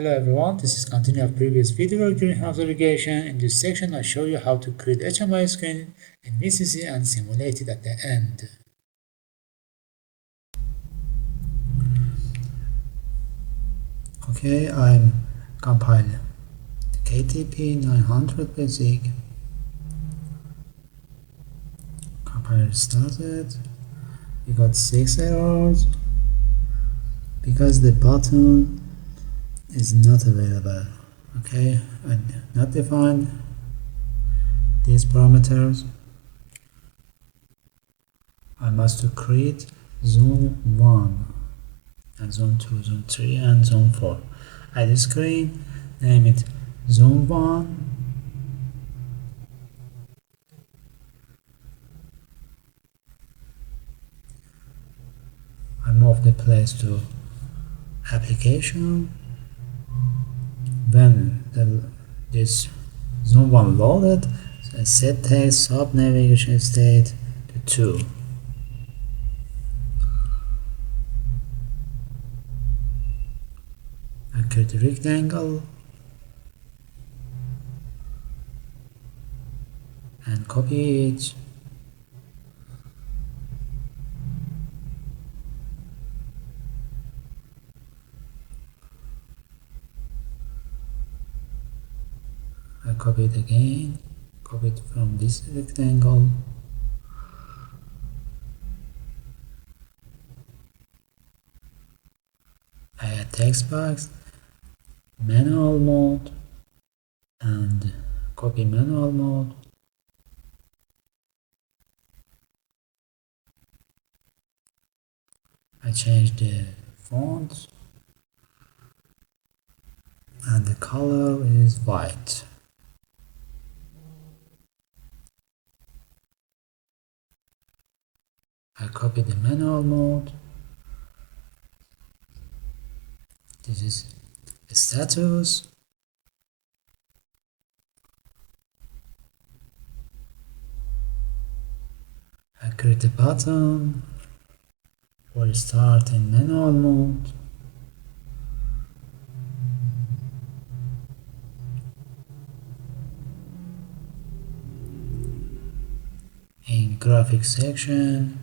Hello everyone, this is continue of previous video work during house irrigation. In this section I show you how to create HMI screen in Wincc and simulate it at the end. Okay, I'm compiling KTP 900 basic. Compiler started. We got 6 errors because the button is not available. Okay, and not defined these parameters. I must create zone 1 and zone 2, zone 3 and zone 4. Add a screen, name it zone 1. I move the place to application. When this zone 1 loaded, so set text sub navigation state to 2. I create a rectangle and copy it. I copy it again, copy it from this rectangle. I add text box, manual mode, and copy manual mode. I change the font and the color is white. I copy the manual mode. This is a status. I create a button for start in manual mode. In graphics section,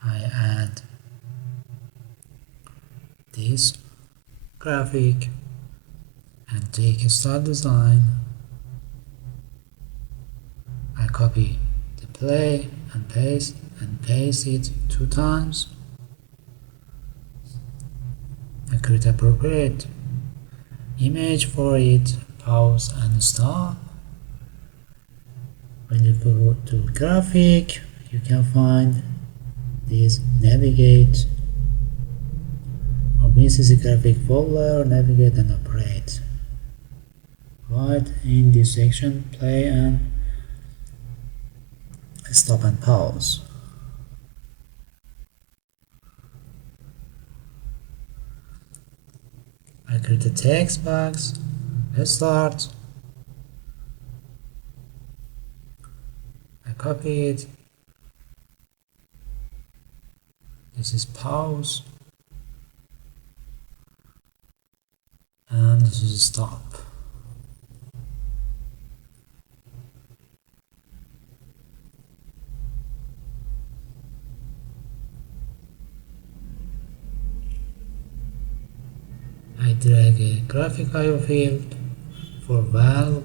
I add this graphic and take a start design. I copy the play and paste it 2 times. I create appropriate image for it, pause and stop. When you go to graphic, you can find this navigate or Wincc graphic folder, navigate and operate. Right in this section, play and stop and pause. I create a text box, start. I copy it. This is pause. And this is stop. I drag a graphic IO field for valve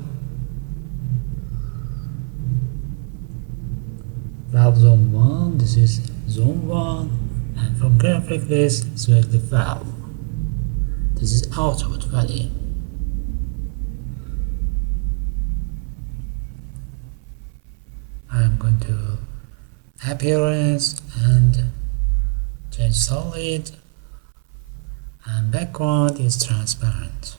zone 1, this is zone 1, and from graphic list select the valve. This is output value. I am going to appearance and change solid, and background is transparent.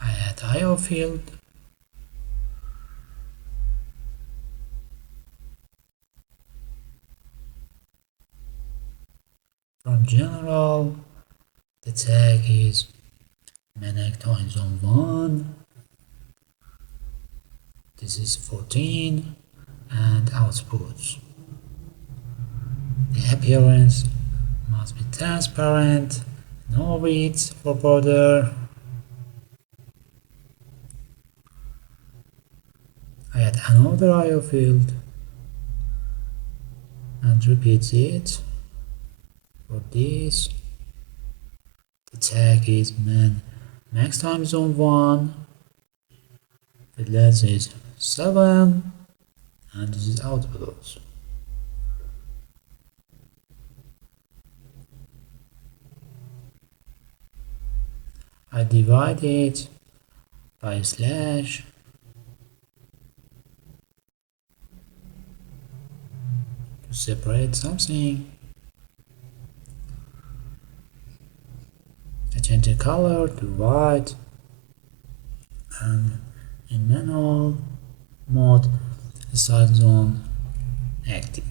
I add IO field. From general, the tag is Manecto in zone 1. This is 14 and outputs. The appearance must be transparent, no width for border. I add another IO field and repeat it for this. The tag is max time zone 1, the length is 7, and this is output. I divide it by a slash to separate something. I change the color to white, and in manual mode start zone active.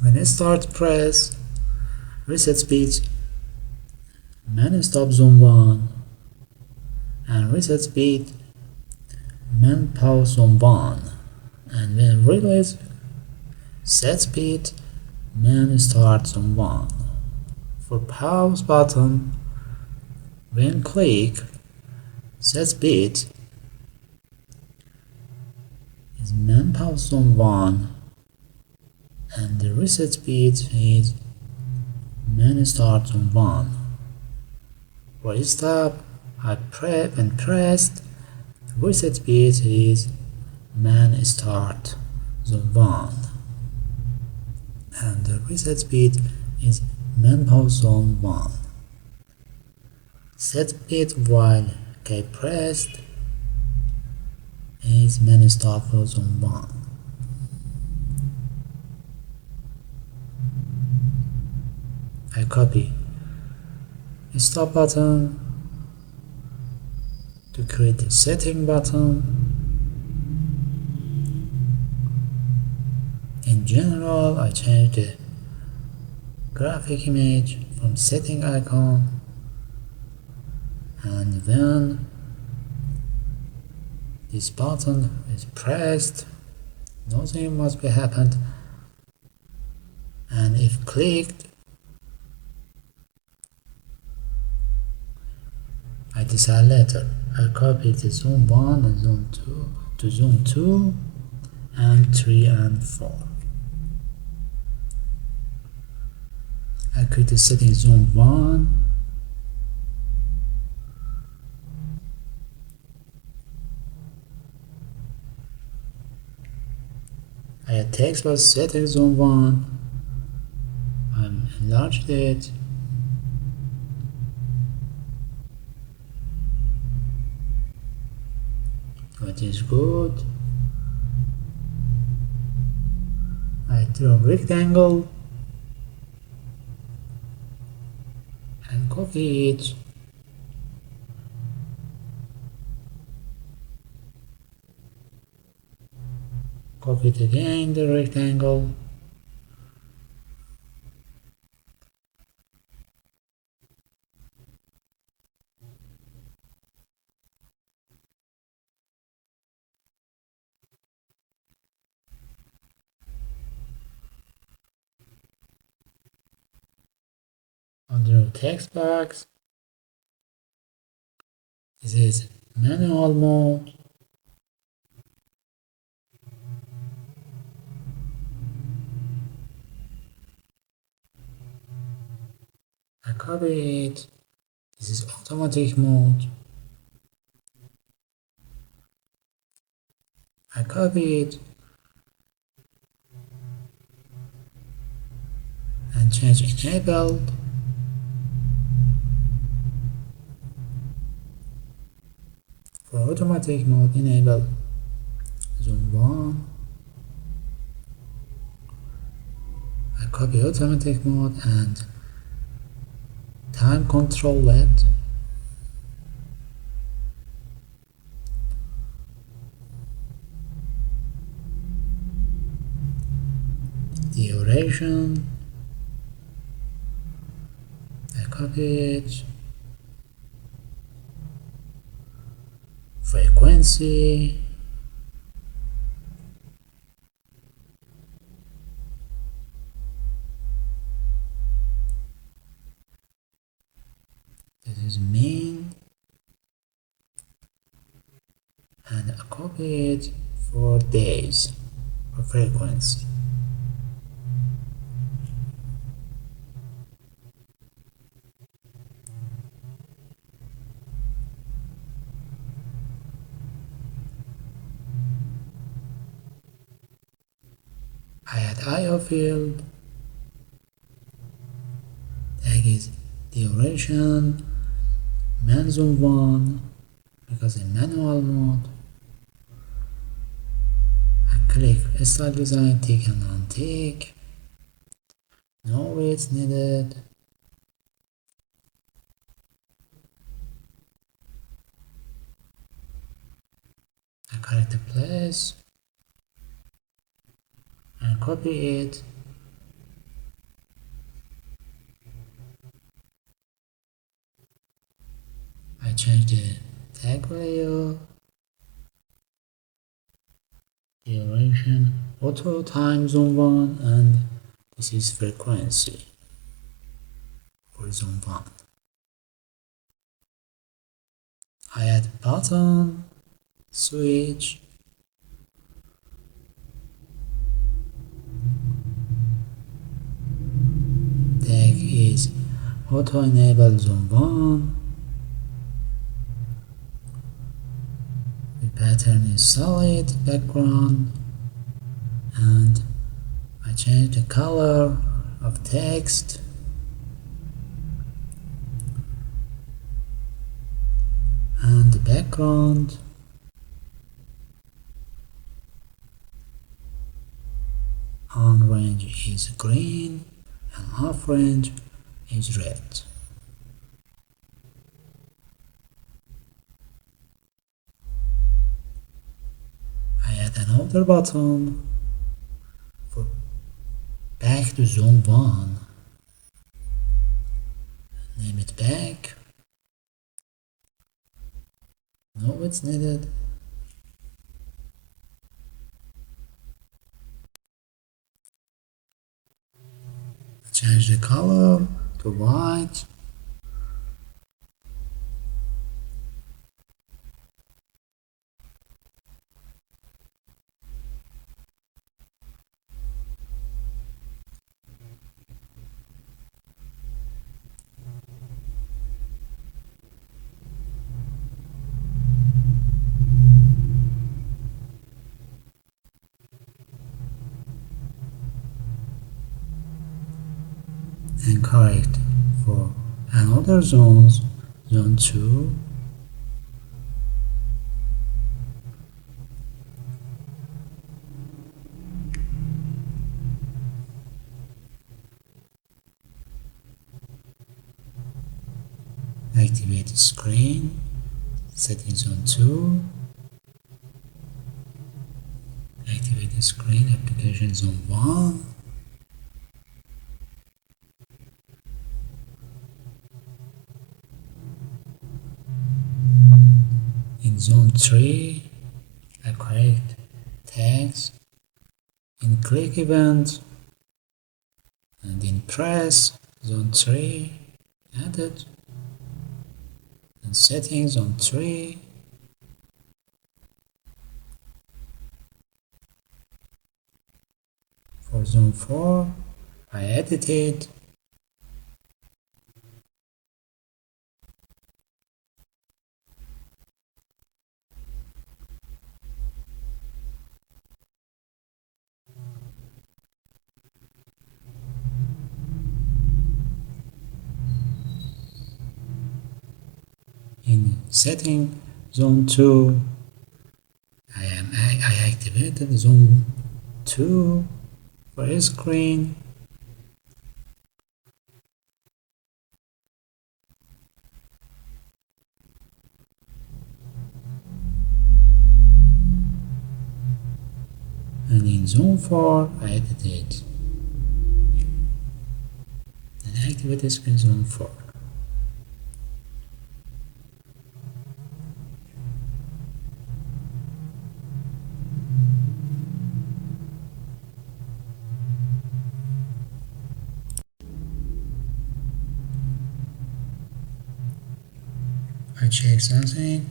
When I start press reset speed, man stop zone 1, and reset speed, man pause zone 1, and when release set speed, man start zone 1. For pause button, when click set speed is man pause zone 1, and the reset speed is man start zone 1. For stop, when pressed, reset speed is man start zone 1, and the reset speed is man pause zone 1. Set speed while K pressed is man stop zone 1. I copy the stop button to create a setting button. In general, I change the graphic image from setting icon, and when this button is pressed, nothing must be happened, and if clicked, I decide later. I copy the zone 1 and zone 2 to zone 2 and 3 and 4. I create the setting zone 1. I add text box setting zone 1. I enlarged it. It is good. I draw a rectangle and copy it. Copy it again, the rectangle. Under text box, this is manual mode. I copy it. This is automatic mode. I copy it and change enabled. For automatic mode, enable zone 1. I copy automatic mode and time control left. Duration. I copy it. Frequency. use mean and copy it for days for frequency. I add IO field, tag is duration, man zone 1, because in manual mode, I click style design, tick and untick, no weights needed, I correct the place, and copy it, I change the tag value, duration, auto time zone 1, and this is frequency for zone 1. I add button, switch, tag is auto enable zone 1, the pattern is solid background, and I change the color of text, and the background, on range is green and off range is red. I add another button for back to zone 1, name it back, no it's needed, change the color to white, and correct for another zones, zone 2, activate the screen, setting zone 2, activate the screen, application zone 1, in zone 3, I correct tags, in click event, and in press, zone 3, added, and settings on 3, for zone 4, I edited, in setting zone 2, I activated zone 2 for a screen, and in zone 4 I edited and activated screen zone 4. I check something.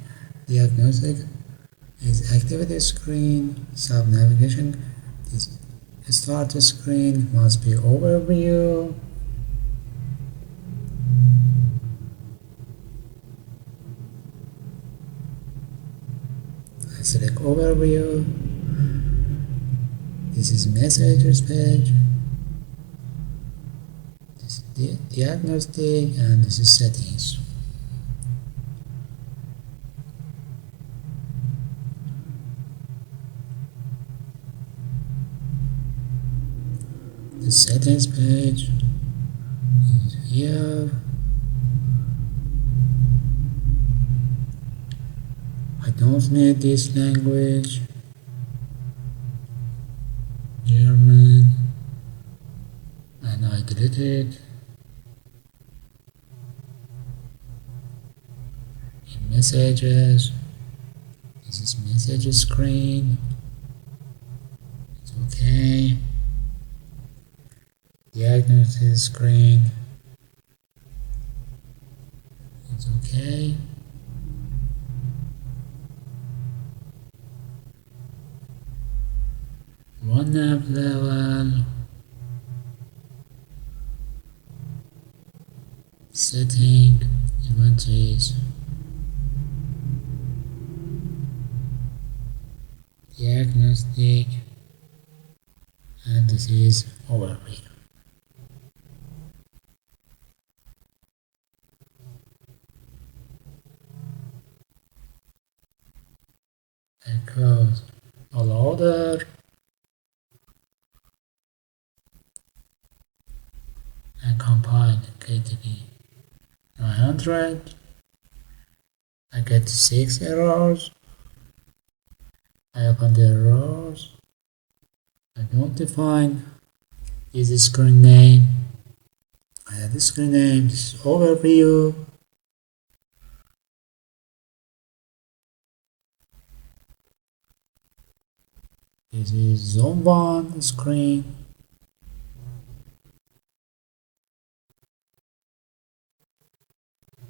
Diagnostic is activity screen. Sub navigation is start screen. Must be overview. I select overview. This is messages page. This is diagnostic, and this is settings. The settings page is here. I don't need this language. German, and I delete it. In messages, this is message screen. It's okay. Diagnosis screen. It's okay. One app level. Setting inventories. Diagnostic, and this is overview. I close all order and compile KTP 900. I get 6 errors. I open the errors. I don't define this screen name. I add the screen name. This is overview. This is zone 1 screen.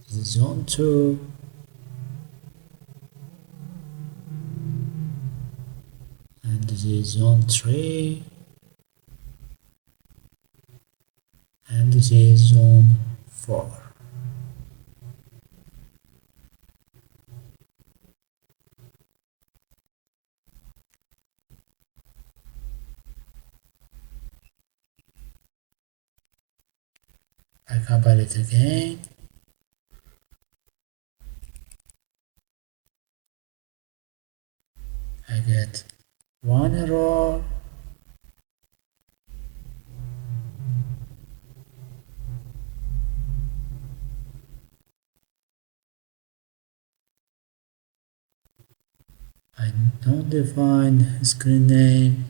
This is zone 2. And this is zone 3. And this is zone 4. I compile it again. I get 1 error. I don't define screen name.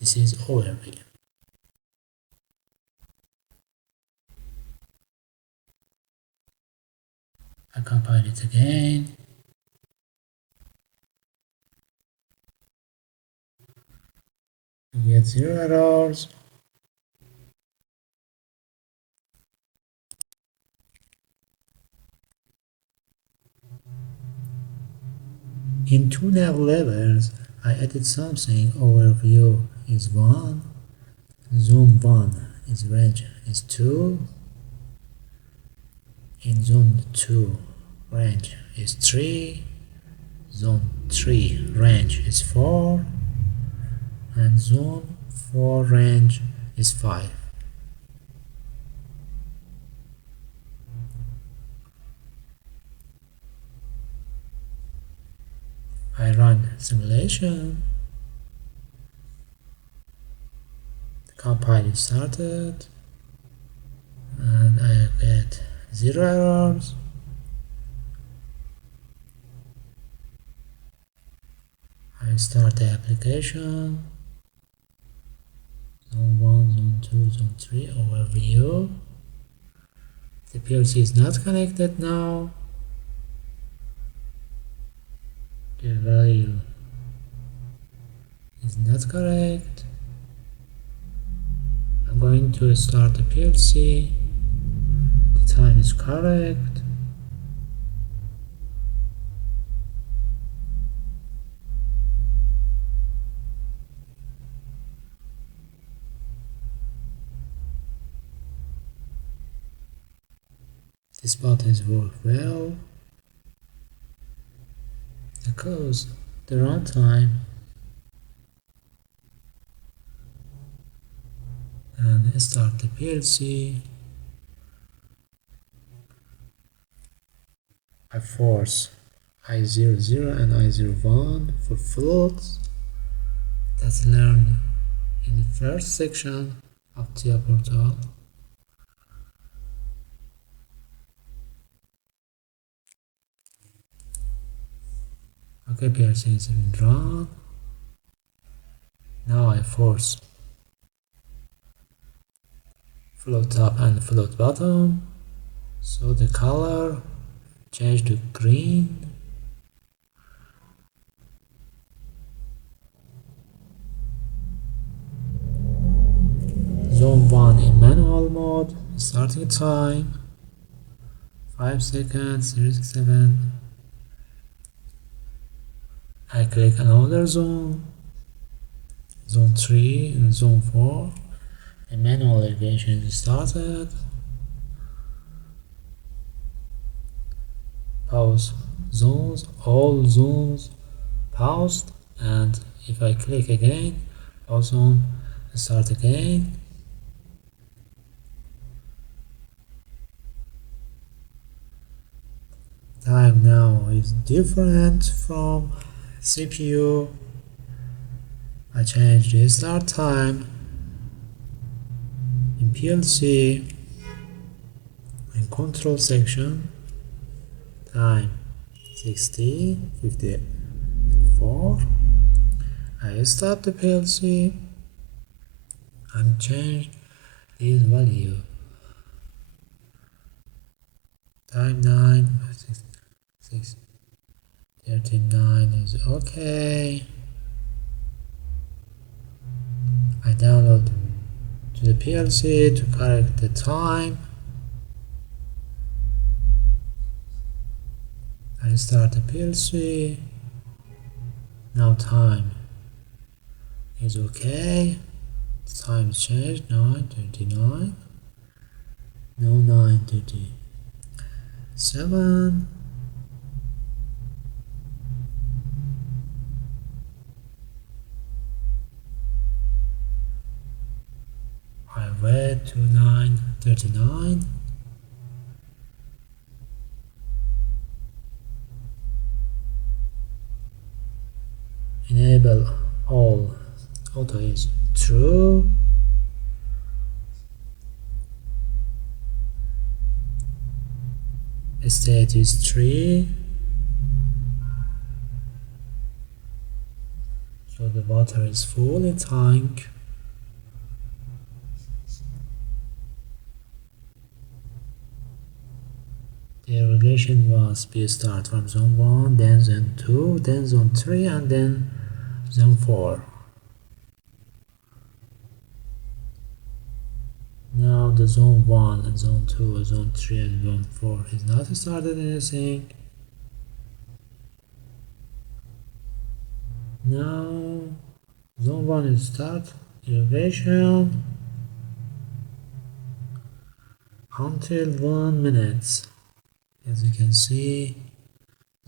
This is overview. I compile it again. We get 0 errors. In 2 nav levels, I added something. Overview is 1, zone 1 is range is 2, in zone 2 range is 3, zone 3 range is 4, and zone 4 range is 5. I run simulation. The compile is started, and I get 0 errors. I start the application. Zone 1, zone 2, zone 3, overview. The PLC is not connected now. The value is not correct. I'm going to start the PLC. The time is correct. These buttons work well. I close the runtime and start the PLC. I force I00 and I01 for floats. That's learned in the first section of Tia portal. Okay, PLC is in run. Now I force float top and float bottom, so the color change to green. Zone 1 in manual mode, starting time 5 seconds, 067. I click another zone, zone 3 and zone 4. The manual irrigation is started. Pause zones, all zones paused, and if I click again, pause zone, start again. Time now is different from CPU. I change the start time in PLC in control section. Time 60:54. I stop the PLC and change this value. Time 9:39 is okay. I download to the PLC to correct the time. I start the PLC. Now time is okay. Time changed 9:39. No 9:37. I wait to 9:39. Enable all auto is true. State is 3. So the water is full in tank. The irrigation was be start from zone 1, then zone 2, then zone 3, and then zone 4. Now the zone 1 and zone 2, zone 3 and zone 4 is not started anything. Now zone 1 is start irrigation until 1 minute. As you can see,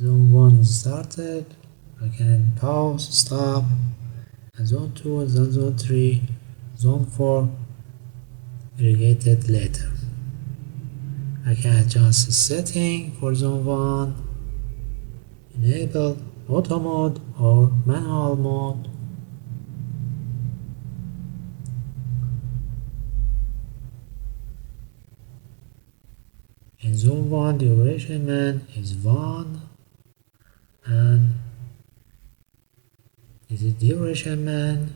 zone 1 is started. I can pause, stop, and zone 2 and zone 3, zone 4 irrigated later. I can adjust the setting for zone 1, enable auto mode or manual mode. In zone 1, the irrigation man is 1, and this is the irrigation man.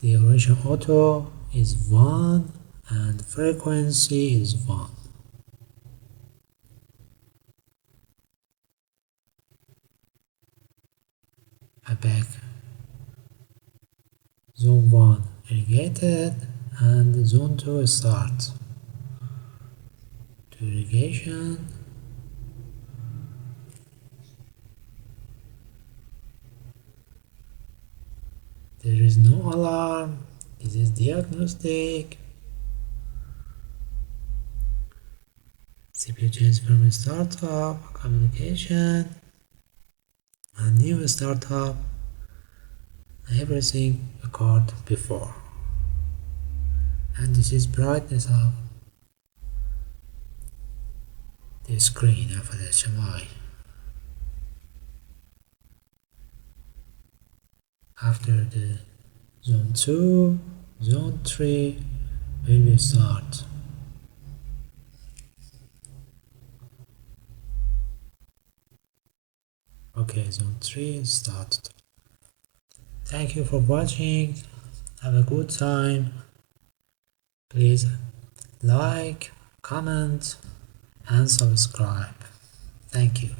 The irrigation auto is 1 and frequency is 1. I back zone 1 irrigated and zone 2 start to irrigation. There is no alarm. This is diagnostic. CPU change from startup, communication, and new startup, everything occurred before. And this is brightness of the screen of the HMI. After the zone 2, zone 3 will start. Okay, zone 3 is started. Thank you for watching. Have a good time. Please like, comment, and subscribe. Thank you.